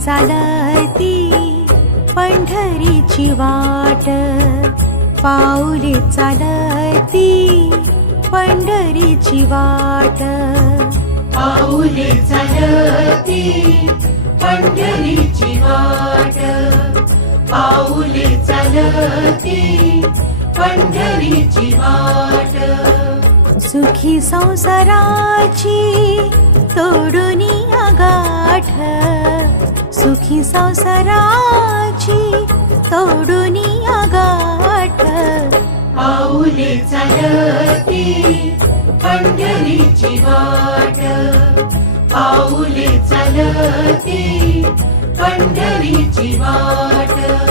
चालती पंढरीची वाट, पाऊले चालती पंढरीची वाट, पाऊले चालती पंढरीची वाट, पाऊले चालती पंढरीची वाट. सुखी संसाराची तोडून गाठ, सुखी संसाराची तोडून गाठ, पाऊले चालती पंढरीची वाट, पाऊले चालती पंढरीची वाट.